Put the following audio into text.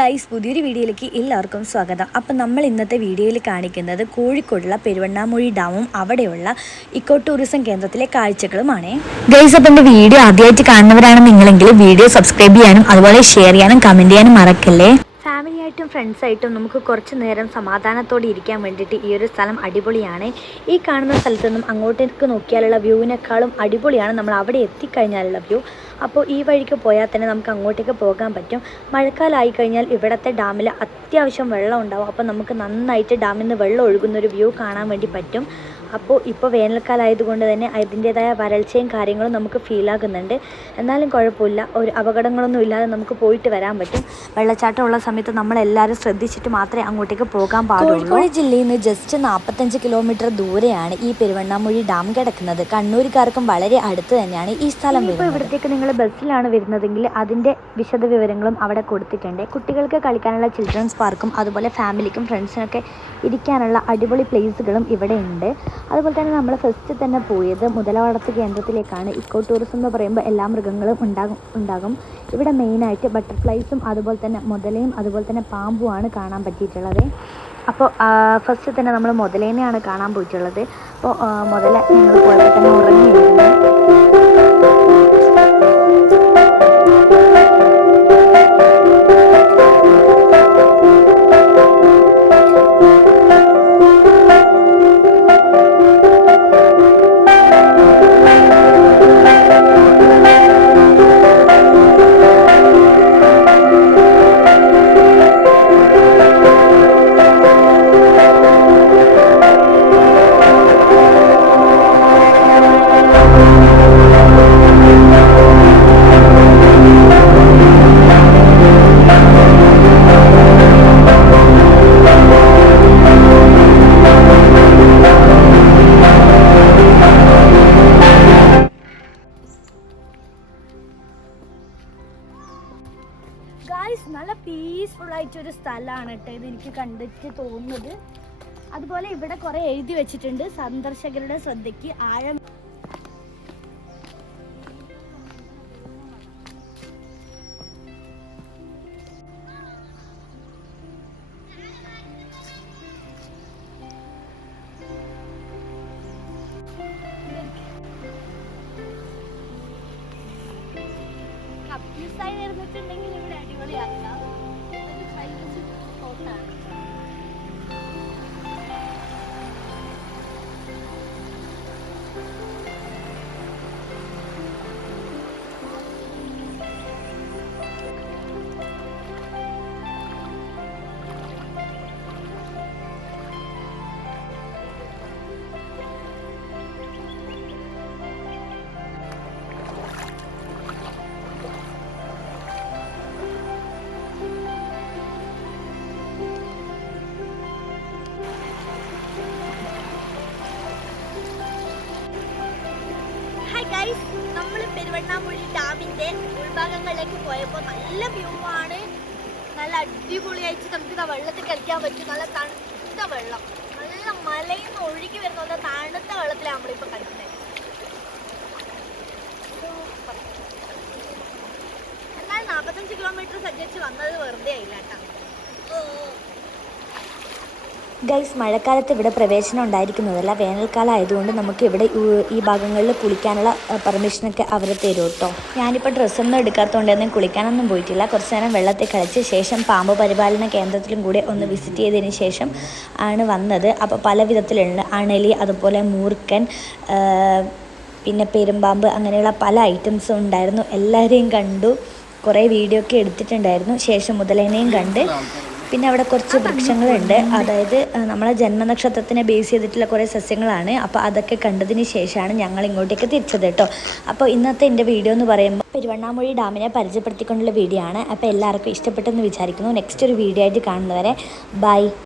Guys, പുതിയൊരു വീഡിയോയിലേക്ക് എല്ലാവർക്കും സ്വാഗതം. അപ്പം നമ്മൾ ഇന്നത്തെ വീഡിയോയിൽ കാണിക്കുന്നത് കോഴിക്കോടുള്ള പെരുവണ്ണാമൂഴി ഡാമും അവിടെയുള്ള ഇക്കോ ടൂറിസം കേന്ദ്രത്തിലെ കാഴ്ചകളുമാണ്. ഗൈസ്, അപ്പം എൻ്റെ വീഡിയോ ആദ്യമായിട്ട് കാണുന്നവരാണ് നിങ്ങളെങ്കിൽ വീഡിയോ സബ്സ്ക്രൈബ് ചെയ്യാനും അതുപോലെ ഷെയർ ചെയ്യാനും കമൻറ്റ് ചെയ്യാനും മറക്കല്ലേ. ഫാമിലിയായിട്ടും ഫ്രണ്ട്സായിട്ടും നമുക്ക് കുറച്ച് നേരം സമാധാനത്തോടെ ഇരിക്കാൻ വേണ്ടിയിട്ട് ഈ ഒരു സ്ഥലം അടിപൊളിയാണ്. ഈ കാണുന്ന സ്ഥലത്തു നിന്നും അങ്ങോട്ടേക്ക് നോക്കിയാലുള്ള വ്യൂവിനേക്കാളും അടിപൊളിയാണ് നമ്മൾ അവിടെ എത്തിക്കഴിഞ്ഞാലുള്ള വ്യൂ. അപ്പോൾ ഈ വഴിക്ക് പോയാൽ തന്നെ നമുക്ക് അങ്ങോട്ടേക്ക് പോകാൻ പറ്റും. മഴക്കാലമായി കഴിഞ്ഞാൽ ഇവിടുത്തെ ഡാമിൽ അത്യാവശ്യം വെള്ളം ഉണ്ടാവും. അപ്പോൾ നമുക്ക് നന്നായിട്ട് ഡാമിൽ നിന്ന് വെള്ളം ഒഴുകുന്നൊരു വ്യൂ കാണാൻ വേണ്ടി പറ്റും. അപ്പോൾ ഇപ്പോൾ വേനൽക്കാലമായതുകൊണ്ട് തന്നെ അതിൻ്റേതായ വരൾച്ചയും കാര്യങ്ങളും നമുക്ക് ഫീലാകുന്നുണ്ട്. എന്നാലും കുഴപ്പമില്ല, ഒരു അപകടങ്ങളൊന്നും ഇല്ലാതെ നമുക്ക് പോയിട്ട് വരാൻ പറ്റും. വെള്ളച്ചാട്ടമുള്ള സമയത്ത് നമ്മളെല്ലാവരും ശ്രദ്ധിച്ചിട്ട് മാത്രമേ അങ്ങോട്ടേക്ക് പോകാൻ പാടുള്ളൂ. കോഴിക്കോട് ജില്ലയിൽ നിന്ന് ജസ്റ്റ് 45 കിലോമീറ്റർ ദൂരെയാണ് ഈ പെരുവണ്ണാമൂഴി ഡാം കിടക്കുന്നത്. കണ്ണൂരുകാർക്കും വളരെ അടുത്ത് തന്നെയാണ് ഈ സ്ഥലം. ഇപ്പോൾ ഇവിടത്തേക്ക് നിങ്ങൾ ബസ്സിലാണ് വരുന്നതെങ്കിൽ അതിൻ്റെ വിശദ വിവരങ്ങളും അവിടെ കൊടുത്തിട്ടുണ്ട്. കുട്ടികൾക്ക് കളിക്കാനുള്ള ചിൽഡ്രൻസ് പാർക്കും അതുപോലെ ഫാമിലിക്കും ഫ്രണ്ട്സിനൊക്കെ ഇരിക്കാനുള്ള അടിപൊളി പ്ലേസുകളും ഇവിടെ ഉണ്ട്. അതുപോലെ തന്നെ നമ്മൾ ഫസ്റ്റ് തന്നെ പോയത് മുതലവളർത്ത് കേന്ദ്രത്തിലേക്കാണ്. ഇക്കോ ടൂറിസം എന്ന് പറയുമ്പോൾ എല്ലാ മൃഗങ്ങളും ഉണ്ടാകും. ഇവിടെ മെയിനായിട്ട് ബട്ടർഫ്ലൈസും അതുപോലെ തന്നെ മുതലയും അതുപോലെ തന്നെ പാമ്പുമാണ് കാണാൻ പറ്റിയിട്ടുള്ളത്. അപ്പോൾ ഫസ്റ്റ് തന്നെ നമ്മൾ മുതലേനെയാണ് കാണാൻ പോയിട്ടുള്ളത്. അപ്പോൾ മുതല ഞങ്ങൾ പോയപ്പോൾ തന്നെ ഉറങ്ങിയിരുന്നു. നല്ല പീസ്ഫുൾ ആയിട്ടൊരു സ്ഥലമാണ് കേട്ടോ ഇത്, എനിക്ക് കണ്ടിട്ട് തോന്നുന്നത്. അതുപോലെ ഇവിടെ കുറെ എഴുതി വെച്ചിട്ടുണ്ട്, സന്ദർശകരുടെ ശ്രദ്ധയ്ക്ക് ആഴം. ഇരുന്നിട്ടുണ്ടെങ്കിൽ ഇവിടെ അടിപൊളിയാക്കാം. സ്പോട്ടാണ്. നമ്മൾ പെരുവണ്ണാമൂഴി ഡാമിന്റെ ഉൾഭാഗങ്ങളിലേക്ക് പോയപ്പോൾ നല്ല വ്യൂ ആണ്. നല്ല അടിപൊളിയായിട്ട് നമുക്ക് വെള്ളത്തിൽ കളിക്കാൻ പറ്റും. നല്ല തണുത്ത വെള്ളം, നല്ല മലയിൽ നിന്ന് ഒഴുകി വരുന്ന നല്ല തണുത്ത വെള്ളത്തിലാണ് നമ്മളിപ്പോൾ കളിക്കുന്നത്. എന്നാൽ 45 കിലോമീറ്റർ സഞ്ചരിച്ച് വന്നത് വെറുതെ ആയില്ല കേട്ടോ. ഗൈസ്, മഴക്കാലത്ത് ഇവിടെ പ്രവേശനം ഉണ്ടായിരിക്കുന്നതല്ല, വേനൽക്കാലം ആയതുകൊണ്ട് നമുക്ക് ഇവിടെ ഈ ഭാഗങ്ങളിൽ കുളിക്കാനുള്ള പെർമിഷനൊക്കെ അവർ തരും കേട്ടോ. ഞാനിപ്പോൾ ഡ്രസ്സൊന്നും എടുക്കാത്തതുകൊണ്ട് തന്നെ കുളിക്കാനൊന്നും പോയിട്ടില്ല. കുറച്ച് നേരം വെള്ളത്തിൽ കളിച്ച ശേഷം പാമ്പ് പരിപാലന കേന്ദ്രത്തിലും കൂടെ ഒന്ന് വിസിറ്റ് ചെയ്തതിന് ശേഷം ആണ് വന്നത്. അപ്പോൾ പല വിധത്തിലുള്ള അണലി, അതുപോലെ മൂർക്കൻ, പിന്നെ പെരുമ്പാമ്പ്, അങ്ങനെയുള്ള പല ഐറ്റംസും ഉണ്ടായിരുന്നു. എല്ലാവരെയും കണ്ടു, കുറേ വീഡിയോ ഒക്കെ എടുത്തിട്ടുണ്ടായിരുന്നു. ശേഷം മുതലേനെയും കണ്ട്. പിന്നെ അവിടെ കുറച്ച് വൃക്ഷങ്ങളുണ്ട്, അതായത് നമ്മളെ ജന്മനക്ഷത്രത്തിനെ ബേസ് ചെയ്തിട്ടുള്ള കുറേ സസ്യങ്ങളാണ്. അപ്പോൾ അതൊക്കെ കണ്ടതിന് ശേഷമാണ് ഞങ്ങൾ ഇങ്ങോട്ടേക്ക് തിരിച്ചത് കേട്ടോ. അപ്പോൾ ഇന്നത്തെ എൻ്റെ വീഡിയോ എന്ന് പറയുമ്പോൾ പെരുവണ്ണാമൂഴി ഡാമിനെ പരിചയപ്പെടുത്തിക്കൊണ്ടുള്ള വീഡിയോ ആണ്. അപ്പോൾ എല്ലാവർക്കും ഇഷ്ടപ്പെട്ടെന്ന് വിചാരിക്കുന്നു. നെക്സ്റ്റ് ഒരു വീഡിയോ ആയിട്ട് കാണുന്നവരെ ബൈ.